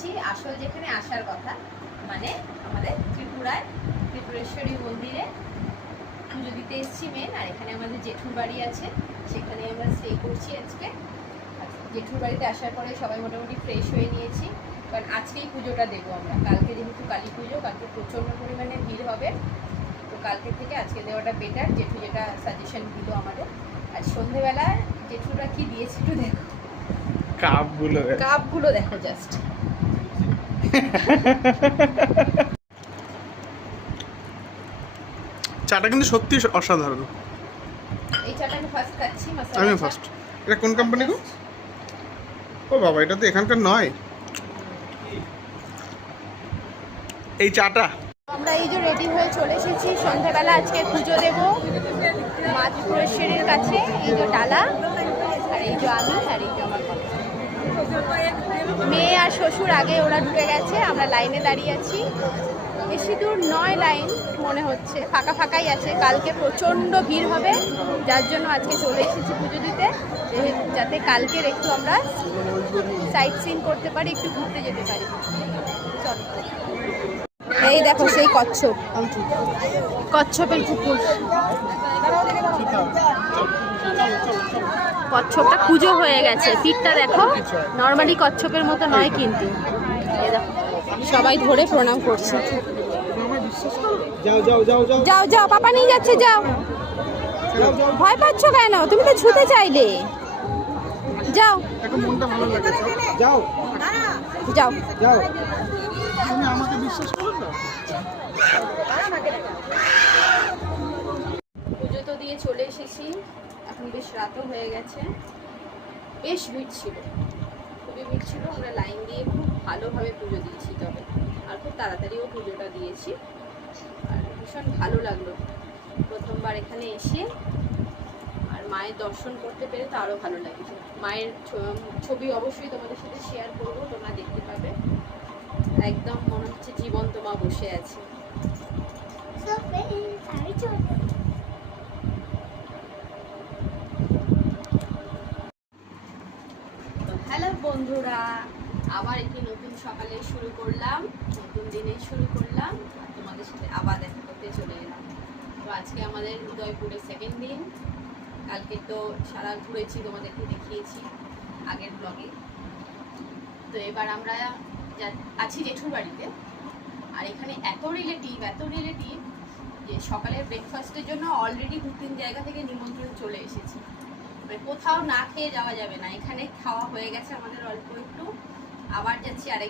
এসেছি আসল যেখানে আসার কথা, মানে আমাদের ত্রিপুরেশ্বরী মন্দিরে পুজো দিতে এসেছি মেন। আর এখানে আমাদের জেঠুর বাড়ি আছে, সেখানে আমরা স্টে করছি আজকে। জেঠুর বাড়িতে আসার পরে সবাই মোটামুটি ফ্রেশ হয়ে নিয়েছি, কারণ আজকেই পুজোটা দেবো আমরা। কালকে যেহেতু কালী পুজো, কালকে প্রচণ্ড পরিমাণে ভিড় হবে, তো কালকে থেকে আজকে দেওয়াটা বেটার। জেঠু যেটা সাজেশন দিল আমাদের। আর সন্ধেবেলা জেঠুরা কি দিয়েছে একটু দেখো, কাপগুলো দেখো জাস্ট। চাটা কিন্তু সত্যি অসাধারণ। এই চাটা আমি ফার্স্ট খাচ্ছি, আমি ফার্স্ট। এটা কোন কোম্পানি গো? ও বাবা, এটা তো এখানকার নয়। এই চাটা আমরা এই যে রেডি হয়ে চলে এসেছি, সন্ধ্যাবেলা আজকে পুজো দেব মা ত্রিপুরেশ্বরীর কাছে। এই যে ডালা, আর এই যে আমি, আর এই যে আমার মেয়ে আর শ্বশুর আগে ওরা ঢুকে গেছে, আমরা লাইনে দাঁড়িয়ে আছি। বেশি দূর নয় লাইন, মনে হচ্ছে ফাঁকা ফাঁকাই আছে। কালকে প্রচণ্ড ভিড় হবে, যার জন্য আজকে চলে এসেছি পুজো দিতে, যাতে কালকের একটু আমরা সাইট সিন করতে পারি, একটু ঘুরতে যেতে পারি। চলো, এই দেখো সেই কচ্ছপের পুকুর। কচ্ছপটা পুজো হয়ে গেছে, পিঠটা দেখো নর্মালি কচ্ছপের মতো নয় কিন্তু। এই দেখো সবাই ধরে প্রণাম করছে। যাও যাও, পাপা নিয়ে যাচ্ছে, যাও। ভয় পাচ্ছ কেন? তুমি তো ছুতে চাইলে। যাও যাও যাও যাও। আমাকে বিশ্বাস করো না। পুজো তো দিয়ে চলে এসেছি, এখন বেশ রাতও হয়ে গেছে। বেশ ভিড় ছিল, খুবই ভিড় ছিল। আমরা লাইন দিয়ে খুব ভালোভাবে পুজো দিয়েছি, তবে আর খুব তাড়াতাড়িও পুজোটা দিয়েছি। আর ভীষণ ভালো লাগলো প্রথমবার এখানে এসে, আর মায়ের দর্শন করতে পেরে তো আরও ভালো লাগছে। মায়ের ছবি অবশ্যই তোমাদের সাথে শেয়ার করবো, তোমরা দেখতে পাবে। একদম মনে হচ্ছে জীবন্ত মা বসে আছে। হ্যালো বন্ধুরা, আবার একটি নতুন সকালে শুরু করলাম, নতুন দিনে শুরু করলাম, আর তোমাদের সাথে আবার দেখা করতে চলে এলাম। তো আজকে আমাদের উদয়পুরের সেকেন্ড দিন। কালকে তো সারা ঘুরেছি, তোমাদেরকে দেখিয়েছি আগের ব্লগে। তো এবার আমরা আছি জেঠুর বাড়িতে। আর এখানে এত রিলেটিভ যে সকালের ব্রেকফাস্টের জন্য অলরেডি 2-3 জায়গা থেকে নিমন্ত্রণ চলে এসেছে। মানে কোথাও না খেয়ে যাওয়া যাবে না, এখানে খাওয়া হয়ে গেছে আমাদের অল্প একটু, আবার যাচ্ছি আরেক